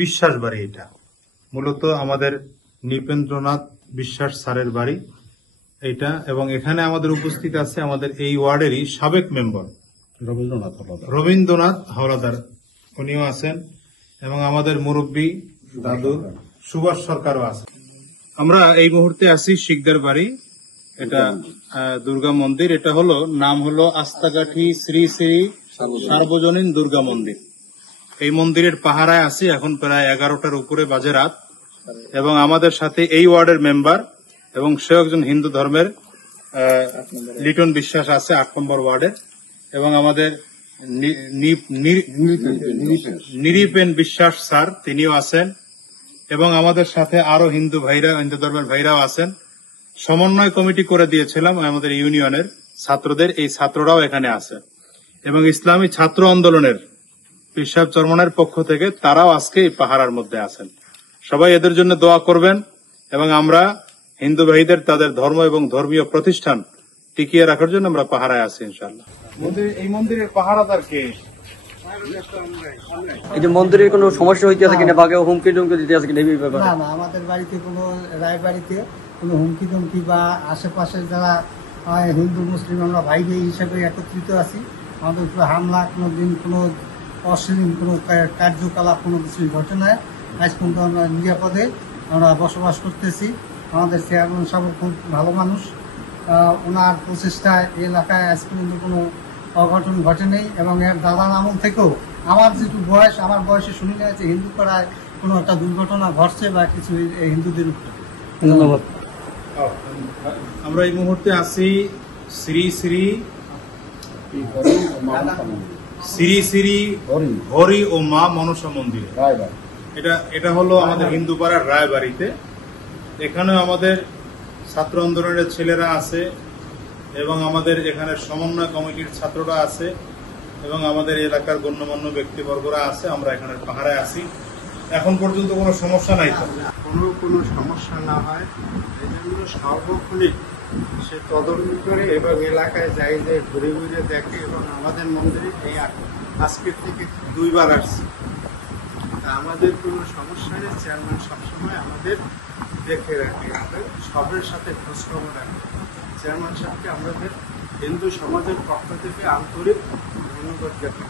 বিশ্বাস বাড়ি। এটা মূলত আমাদের নৃপেন্দ্রনাথ বিশ্বাস স্যারের বাড়ি এইটা, এবং এখানে আমাদের উপস্থিত আছে আমাদের এই ওয়ার্ডেরই সাবেক মেম্বার রবীন্দ্রনাথ হাওলাদার, উনিও আছেন, এবং আমাদের মুরব্বী দাদু সুভাষ সরকারও আছে। আমরা এই মুহূর্তে আছি শিকদার বাড়ি, এটা দুর্গা মন্দির। এটা হলো নাম হলো আস্তাকাঠি শ্রী শ্রী সার্বজনীন দুর্গা মন্দির। এই মন্দিরের পাহারায় আছি এখন প্রায় 11টার উপরে বাজে রাত, এবং আমাদের সাথে এই ওয়ার্ডের মেম্বার এবং সে একজন হিন্দু ধর্মের লিটন বিশ্বাস আছে 8 নম্বর ওয়ার্ডের, এবং আমাদের নিরিপেন বিশ্বাস স্যার তিনিও আছেন, এবং আমাদের সাথে আরো হিন্দু ধর্মের ভাইরাও আছেন। সমন্বয় কমিটি করে দিয়েছিলাম আমাদের ইউনিয়নের ছাত্রদের, এই ছাত্ররাও এখানে আছে, এবং ইসলামী ছাত্র আন্দোলনের পীর সাহেব চরমনের পক্ষ থেকে তারাও আজকে এই পাহারার মধ্যে আছেন। সবাই এদের জন্য দোয়া করবেন, এবং আমরা হিন্দু ভাইদের তাদের ধর্ম এবং ধর্মীয় প্রতিষ্ঠান টিকিয়ে রাখার জন্য আমরা পাহারায় আছি ইনশাআল্লাহ। এই মন্দিরের পাহারাদার কে? এই যে মন্দিরের কোনো সমস্যা হইতে আছে কিনা, বাগে হুমকি টুমকি দিতে আছে কিনা? না না, আমাদের বাড়িতে কোনো রায়বাড়িতে কোনো হুমকি টুমকি বা আশেপাশে যারা হিন্দু মুসলিম আমরা ভাই ভাই হিসেবে একত্রিত আছি, আমাদের উপরে হামলা কোনো দিন কোনো অশ্লীল কোনো কার্যকলাপ কোনো কিছু ঘটনায় আজ পর্যন্ত আমরা নিরাপদে আমরা বসবাস করতেছি। আমাদের চেয়ারম্যান সাহেব খুব ভালো মানুষ, ওনার প্রচেষ্টায় এই এলাকায় আজ পর্যন্ত কোনো অঘটন ঘটে নেই, এবং এর দাদার আমল থেকেও আমার যেটু বয়স, আমার বয়সে শুনি না যে হিন্দু পাড়ায় কোনো একটা দুর্ঘটনা ঘটছে বা কিছু হিন্দুদের উপরে। ধন্যবাদ। আমরা এই মুহূর্তে আছি শ্রী শ্রী শ্রী শ্রী হরি ও মা মনসা মন্দিরে। এটা হলো আমাদের হিন্দু পাড়ার রায়বাড়িতে। এখানেও আমাদের ছাত্র আন্দোলনের ছেলেরা আছে, এবং আমাদের এখানে সমন্বয় কমিটির ছাত্ররা আছে, এবং আমাদের এলাকার গণ্যমান্য ব্যক্তিবর্গরা আছে। আমরা এখানে পাহারায় আছি, এখন পর্যন্ত কোনো সমস্যা নাই। কোনো সমস্যা না হয় এই জন্য সার্বক্ষণিক সে তদন্ত করে এবং এলাকায় যাই যায় ঘুরে ঘুরে দেখে, এবং আমাদের মন্দিরে এই আজকের থেকে 2 বার আসছে। আমাদের কোনো সমস্যা নেই, চেয়ারম্যান সবসময় আমাদের দেখে রাখে, সবের সাথে খোঁজখবর রাখে। চেয়ারম্যান সাহেবকে আমাদের হিন্দু সমাজের পক্ষ থেকে আন্তরিক ধন্যবাদ জ্ঞাপন